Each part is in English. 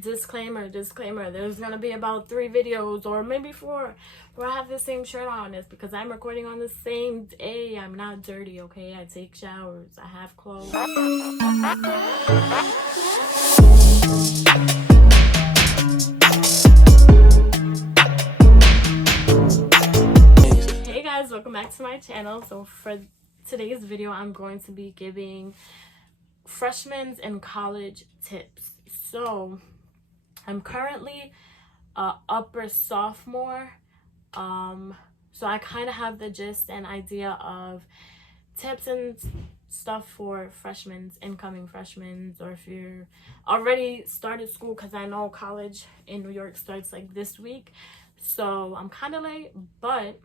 disclaimer, there's gonna be about 3 videos or maybe 4 where I have the same shirt on. It's because I'm recording on the same day. I'm not dirty, okay? I take showers, I have clothes. Hey guys, welcome back to my channel. So for today's video, I'm going to be giving freshmen and college tips. So I'm currently upper sophomore, so I kind of have the gist and idea of tips and stuff for freshmen, incoming freshmen, or if you're already started school, because I know college in New York starts like this week, so I'm kind of late, but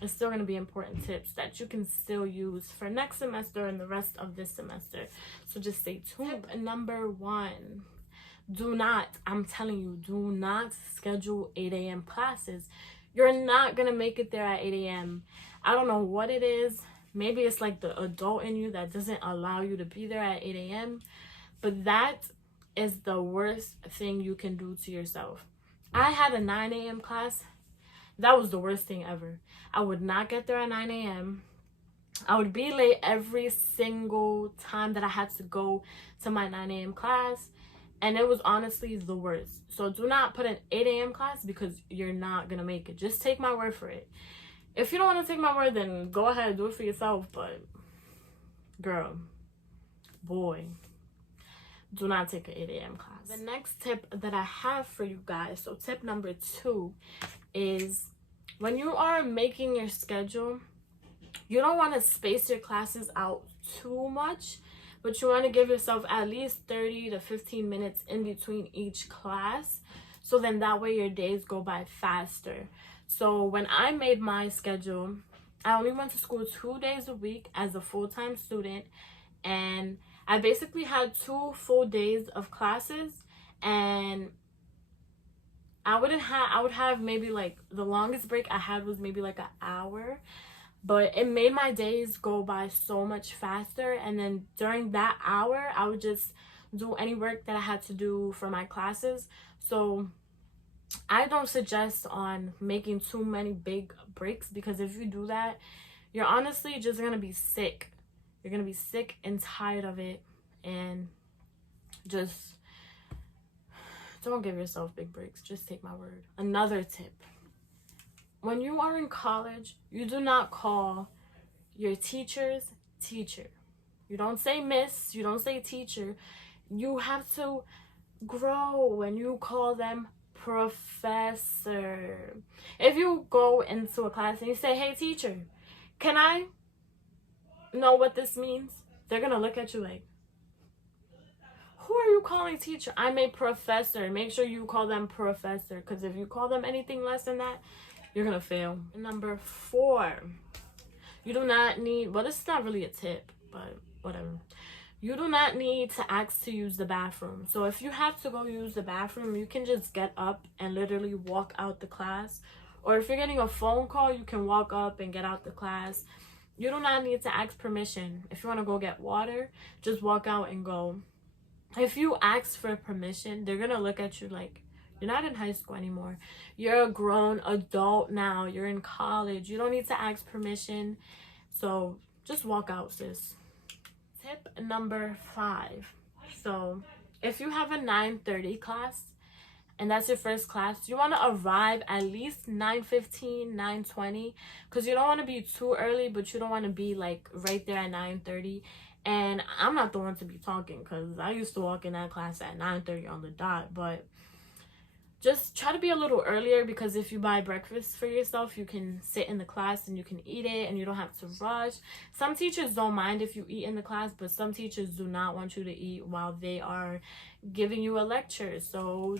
it's still going to be important tips that you can still use for next semester and the rest of this semester. So just stay tuned. Tip number 1. Do not, I'm telling you, do not schedule 8 a.m. classes. You're not going to make it there at 8 a.m. I don't know what it is. Maybe it's like the adult in you that doesn't allow you to be there at 8 a.m. But that is the worst thing you can do to yourself. I had a 9 a.m. class. That was the worst thing ever. I would not get there at 9 a.m. I would be late every single time that I had to go to my 9 a.m. class. And it was honestly the worst. So do not put an 8 a.m. class because you're not going to make it. Just take my word for it. If you don't want to take my word, then go ahead and do it for yourself. But girl, boy, do not take an 8 a.m. class. The next tip that I have for you guys, so tip number 2, is when you are making your schedule, you don't want to space your classes out too much, but you want to give yourself at least 30 to 15 minutes in between each class, so then that way your days go by faster. So when I made my schedule, I only went to school 2 days a week as a full-time student, and I basically had 2 full days of classes, and I would have maybe like the longest break I had was maybe like an hour, but it made my days go by so much faster. And then during that hour, I would just do any work that I had to do for my classes. So I don't suggest on making too many big breaks, because if you do that, you're honestly just gonna be sick. You're gonna be sick and tired of it, and just don't give yourself big breaks. Just take my word. Another tip. When you are in college, you do not call your teachers teacher. You don't say miss. You don't say teacher. You have to grow when you call them professor. If you go into a class and you say, hey teacher, can I know what this means? They're going to look at you like, who are you calling teacher? I'm a professor. Make sure you call them professor, because if you call them anything less than that, you're gonna fail. Number 4, you do not need, well, this is not really a tip, but whatever. You do not need to ask to use the bathroom. So if you have to go use the bathroom, you can just get up and literally walk out the class. Or if you're getting a phone call, you can walk up and get out the class. You do not need to ask permission. If you want to go get water, just walk out and go. If you ask for permission, they're gonna look at you like, you're not in high school anymore. You're a grown adult now. You're in college. You don't need to ask permission. So just walk out, sis. Tip number 5. So if you have a 9:30 class and that's your first class, you want to arrive at least 9:15, 9:20, because you don't want to be too early, but you don't want to be like right there at 9:30. And I'm not the one to be talking, because I used to walk in that class at 9:30 on the dot. But just try to be a little earlier, because if you buy breakfast for yourself, you can sit in the class and you can eat it and you don't have to rush. Some teachers don't mind if you eat in the class, but some teachers do not want you to eat while they are giving you a lecture. So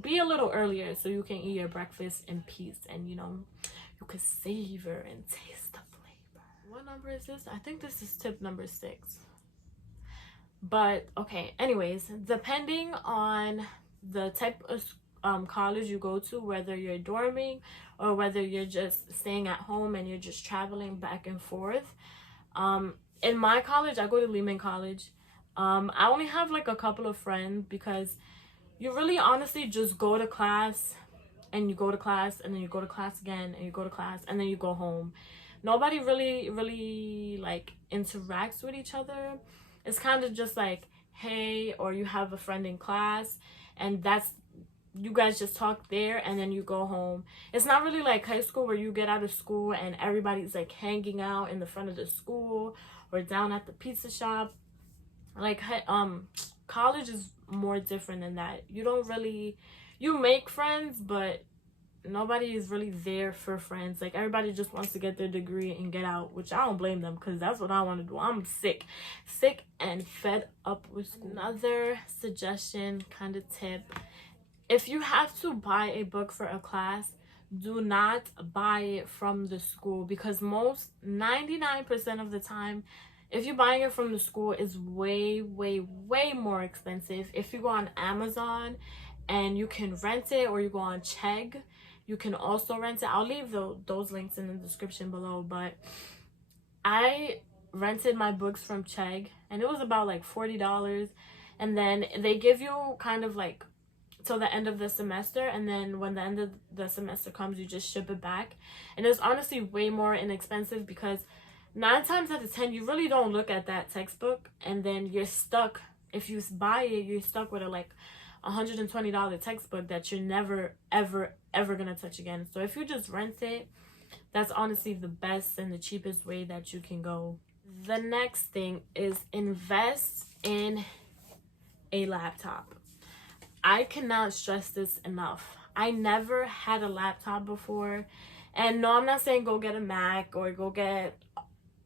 be a little earlier so you can eat your breakfast in peace, and you can savor and taste the flavor. What number is this? I think this is tip number 6. But okay, anyways, depending on the type of college you go to, whether you're dorming or whether you're just staying at home and you're just traveling back and forth, in my college, I go to Lehman College. I only have like a couple of friends, because you really honestly just go to class, and you go to class, and then you go to class again, and you go to class, and then you go home. Nobody really like interacts with each other. It's kind of just like, hey, or you have a friend in class, and that's, you guys just talk there, and then you go home. It's not really like high school where you get out of school and everybody's like hanging out in the front of the school or down at the pizza shop. Like college is more different than that. You don't really, you make friends, but nobody is really there for friends. Like, everybody just wants to get their degree and get out, which I don't blame them, because that's what I want to do. I'm sick and fed up with school. Another suggestion, kind of tip: if you have to buy a book for a class, do not buy it from the school, because 99% of the time, if you're buying it from the school, it's way more expensive. If you go on Amazon and you can rent it, or you go on Chegg, you can also rent it. I'll leave those links in the description below. But I rented my books from Chegg, and it was about like $40. And then they give you kind of like till the end of the semester, and then when the end of the semester comes, you just ship it back. And it's honestly way more inexpensive, because 9 times out of 10 you really don't look at that textbook, and then you're stuck. If you buy it, you're stuck with a like $120 textbook that you're never ever gonna touch again. So if you just rent it, that's honestly the best and the cheapest way that you can go. The next thing is invest in a laptop. I cannot stress this enough. I never had a laptop before. And no, I'm not saying go get a Mac or go get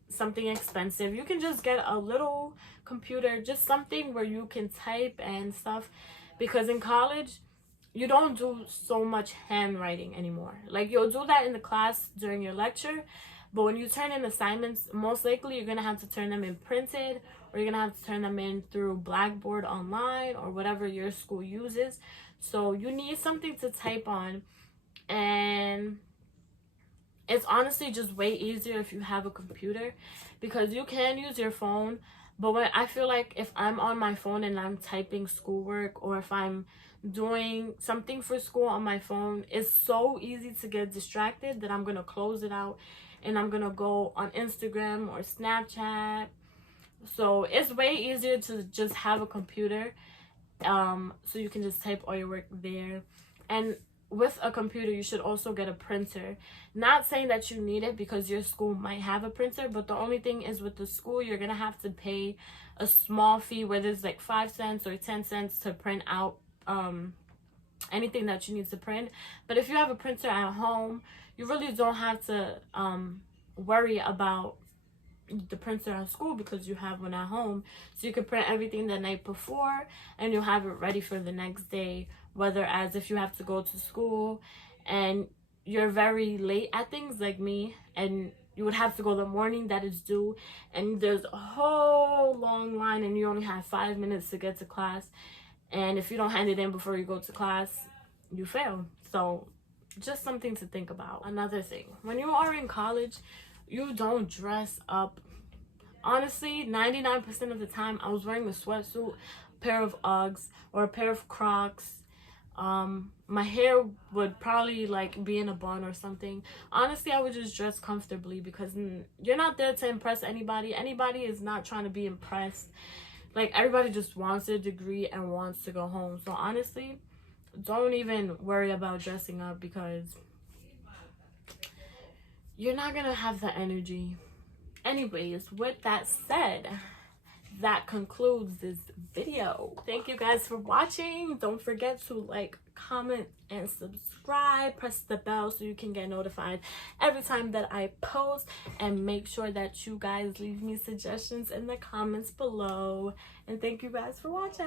something expensive. You can just get a little computer, just something where you can type and stuff. Because in college, you don't do so much handwriting anymore. Like, you'll do that in the class during your lecture, but when you turn in assignments, most likely you're going to have to turn them in printed, or you're going to have to turn them in through Blackboard online, or whatever your school uses. So you need something to type on, and it's honestly just way easier if you have a computer, because you can use your phone. But when I feel like if I'm on my phone and I'm typing schoolwork, or if I'm doing something for school on my phone, it's so easy to get distracted that I'm going to close it out and I'm going to go on Instagram or Snapchat. So it's way easier to just have a computer, so you can just type all your work there. And with a computer, you should also get a printer. Not saying that you need it, because your school might have a printer, but the only thing is, with the school, you're gonna have to pay a small fee, whether it's like 5 cents or 10 cents to print out anything that you need to print. But if you have a printer at home, you really don't have to worry about the printer at school, because you have one at home. So you can print everything the night before, and you'll have it ready for the next day. Whether as if you have to go to school and you're very late at things, like me, and you would have to go the morning that it's due, and there's a whole long line, and you only have 5 minutes to get to class, and if you don't hand it in before you go to class, you fail. So just something to think about. Another thing, when you are in college, you don't dress up. Honestly, 99% of the time, I was wearing a sweatsuit, a pair of Uggs, or a pair of Crocs. My hair would probably like be in a bun or something. Honestly, I would just dress comfortably, because you're not there to impress anybody. Anybody is not trying to be impressed. Like, everybody just wants their degree and wants to go home. So honestly, don't even worry about dressing up, because you're not gonna have the energy. Anyways, with that said, that concludes this video. Thank you guys for watching. Don't forget to like, comment, and subscribe. Press the bell so you can get notified every time that I post, and make sure that you guys leave me suggestions in the comments below. And thank you guys for watching.